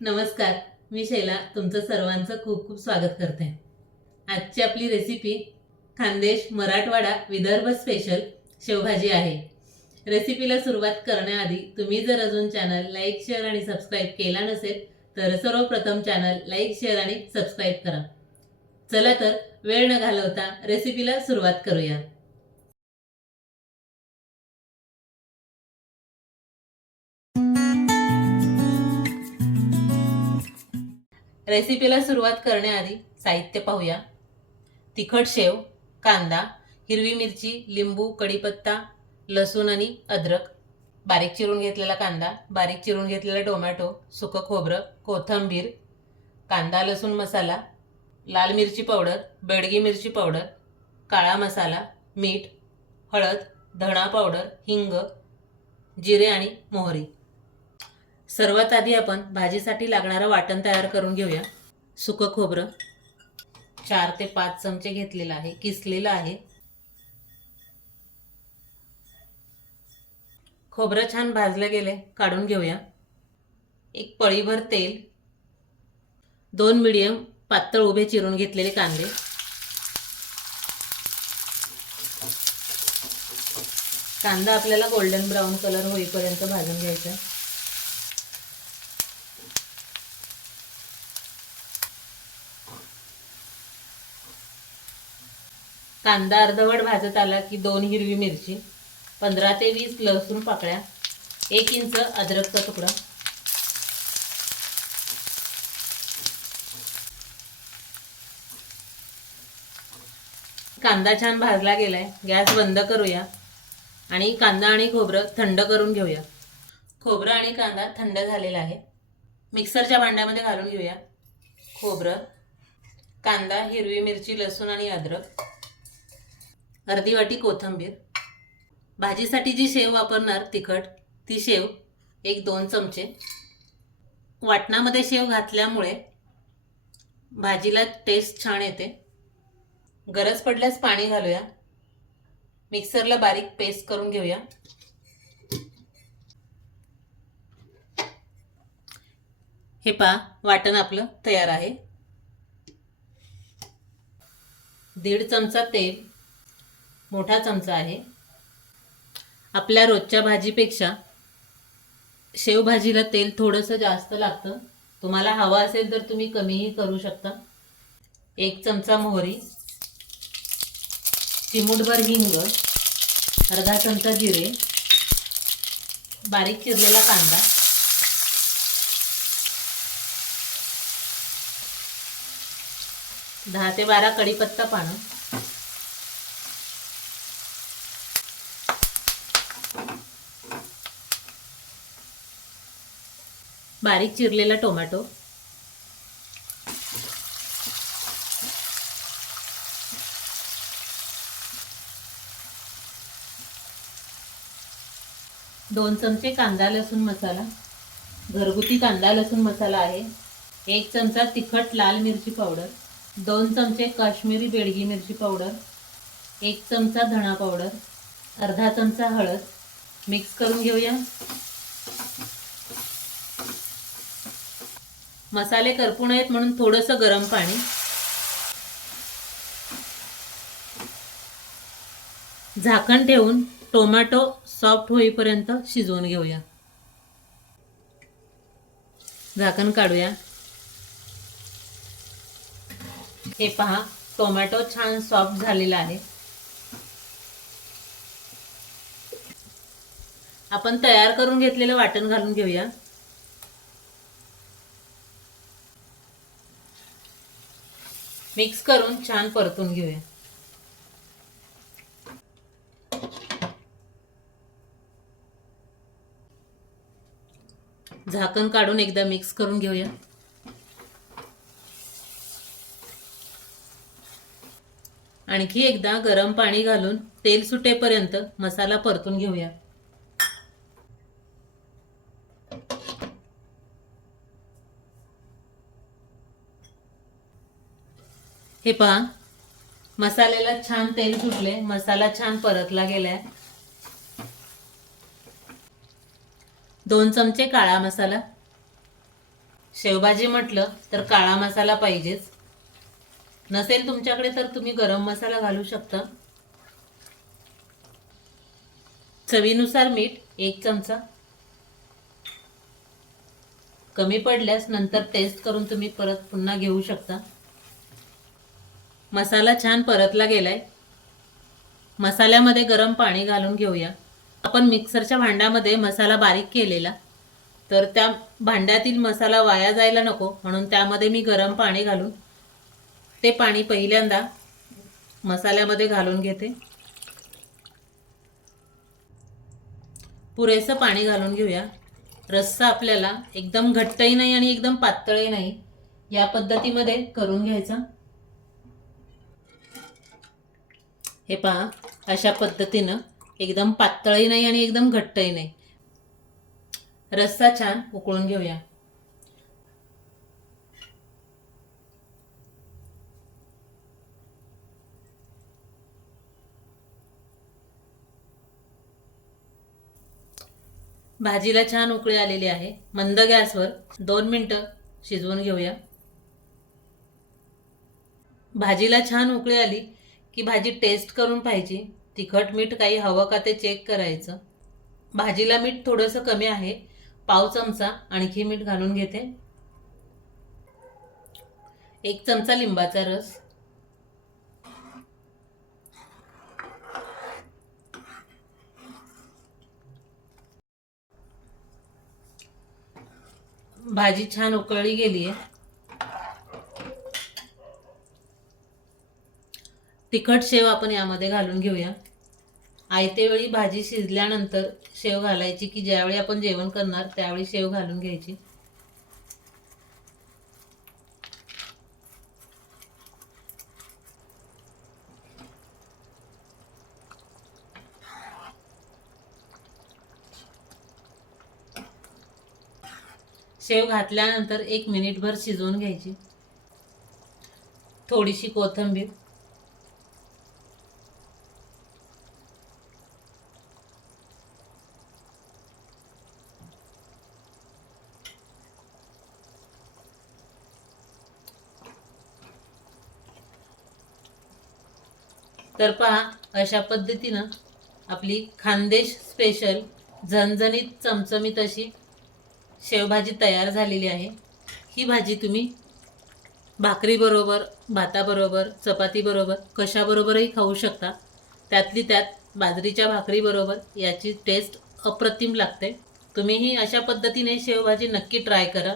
नमस्कार, मी शैला तुमचं सर्वांचं खूप खूप स्वागत करते. आजची आपली रेसिपी खानदेश मराठवाडा विदर्भ स्पेशल शेवभाजी आहे. रेसिपीला सुरुवात करण्याआधी तुम्ही जर अजून चॅनल लाईक, शेअर आणि सबस्क्राईब केला नसेल तर सर्वप्रथम चॅनल लाईक, शेअर आणि सबस्क्राईब करा. चला तर वेळ न घालवता रेसिपीला सुरुवात करूया. रेसिपीला सुरुवात करण्याआधी साहित्य पाहूया. तिखट शेव, कांदा, हिरवी मिरची, लिंबू, कढीपत्ता, लसूण आणि अद्रक, बारीक चिरून घेतलेला कांदा, बारीक चिरून घेतलेला टोमॅटो, सुकं खोबरं, कोथिंबीर, कांदा लसूण मसाला, लाल मिरची पावडर, बेडगी मिरची पावडर, काळा मसाला, मीठ, हळद, धणा पावडर, हिंग, जिरे आणि मोहरी. सर्वात आधी आपण भाजीसाठी लागणारं वाटण तयार करून घेऊया. सुकं खोबरं 4 ते 5 चमचे घेतलेलं आहे, किसलेलं आहे. खोबरं छान भाजलं गेले, काढून घेऊया. एक पळीभर तेल, 2 मीडियम पातळ उभे चिरून घेतलेले कांदे, कांदा आपल्याला गोल्डन ब्राऊन कलर होईपर्यंत भाजून घ्यायचा. कांदा अर्धवट भाजत आला की 2 हिरवी मिरची, 15 ते 20 लसूण पाकळ्या, 1 इंच अद्रकचा तुकडा. कांदा छान भाजला गेलाय, गॅस बंद करूया आणि कांदा आणि खोबरं थंड करून घेऊया. खोबरं आणि कांदा थंड झालेला आहे. मिक्सरच्या भांड्यामध्ये घालून घेऊया. खोबरं, कांदा, हिरवी मिरची, लसूण आणि अद्रक, अर्धी वाटी कोथिंबीर. भाजीसाठी जी शेव वापरणार तिखट, ती शेव 1-2 चमचे. वाटणामध्ये शेव घातल्यामुळे भाजीला टेस्ट छान येते. गरज पडल्यास पाणी घालूया. मिक्सरला बारीक पेस्ट करून घेऊया. हे पहा, वाटण आपलं तयार आहे. 1.5 चमचा तेल, मोठा चमचा आहे. आपल्या रोजच्या भाजीपेक्षा शेवभाजीला तेल थोडंसं जास्त लागतं. तुम्हाला हवं असेल तर तुम्ही कमीही करू शकता. 1 चमचा मोहरी, चिमूटभर हिंग, अर्धा चमचा जिरे, बारीक चिरलेला कांदा, 10 ते 12 कढीपत्ता पानं, बारीक चिरलेला टोमॅटो, दोन चमचे कांदा लसूण मसाला, घरगुती कांदा लसूण मसाला आहे. 1 चमचा तिखट लाल मिरची पावडर, 2 चमचे काश्मीरी बेडगी मिरची पावडर, 1 चमचा धणा पावडर, अर्धा चमचा हळद. मिक्स करून घेऊया. मसाले करपू नयेत म्हणून थोडंसं गरम पाणी. झाकण ठेवून टोमॅटो सॉफ्ट होईपर्यंत शिजवून घेऊया. झाकण काढूया. हे पहा, टोमॅटो छान सॉफ्ट झालेला आहे. आपण तयार करून घेतलेलं वाटण घालून घेऊया. मिक्स करून छान परतून घेऊया. झाकण काढून एकदा मिक्स करून घेऊया. आणखी एकदा गरम पाणी घालून तेल सुटेपर्यंत मसाला परतून घेऊया. हे पहा, मसाल्याला छान तेल सुटले, मसाला छान परतला गेलाय. 2 चमचे काळा मसाला, शेवभाजी म्हटलं तर काळा मसाला पाहिजेच. नसेल तुमच्याकडे तर तुम्ही गरम मसाला घालू शकता. चवीनुसार मीठ 1 चमचा. कमी पडल्यास नंतर टेस्ट करून तुम्ही परत पुन्हा घेऊ शकता. मसाला छान परतला गेलाय. मसाल्यामध्ये गरम पाणी घालून घेऊया. आपण मिक्सरच्या भांड्यामध्ये मसाला बारीक केलेला, तर त्या भांड्यातील मसाला वाया जायला नको म्हणून त्यामध्ये मी गरम पाणी घालून ते पाणी पहिल्यांदा मसाल्यामध्ये घालून घेते. पुरेसं पाणी घालून घेऊया. रस्सा आपल्याला एकदम घट्टही नाही आणि एकदम पातळही नाही, या पद्धतीमध्ये करून घ्यायचा. हे पहा, अशा पद्धतीनं एकदम पातळही नाही आणि एकदम घट्टही नाही. रस्सा छान उकळून घेऊया. भाजीला छान उकळी आलेली आहे. मंद गॅसवर 2 मिनिटं शिजवून घेऊया. भाजीला छान उकळी आली की भाजी टेस्ट करून पाहिजे. तिखट मीठ काही हवं का ते चेक करायचं. भाजीला मीठ थोडंसं कमी आहे. पाव चमचा आणखी मीठ घालून घेते. 1 चमचा लिंबाचा रस. भाजी छान उकळली गेली आहे. तिखट शेव आपण यामध्ये घालून घेऊया. आयते वेळी भाजी शिजल्यानंतर शेव घालायची की ज्यावेळी आपण जेवण करणार त्यावेळी शेव घालून घ्यायची. शेव घातल्यानंतर 1 मिनिटभर शिजवून घ्यायची. थोडीशी कोथिंबीर. तर पहा, अशा पद्धतीनं आपली खानदेश स्पेशल झणझणीत चमचमीत अशी शेवभाजी तयार झालेली आहे. ही भाजी तुम्ही भाकरीबरोबर, भाताबरोबर, चपातीबरोबर कशाबरोबरही खाऊ शकता. त्यातली त्यात बाजरीच्या भाकरीबरोबर याची टेस्ट अप्रतिम लागते. तुम्हीही अशा पद्धतीने शेवभाजी नक्की ट्राय करा.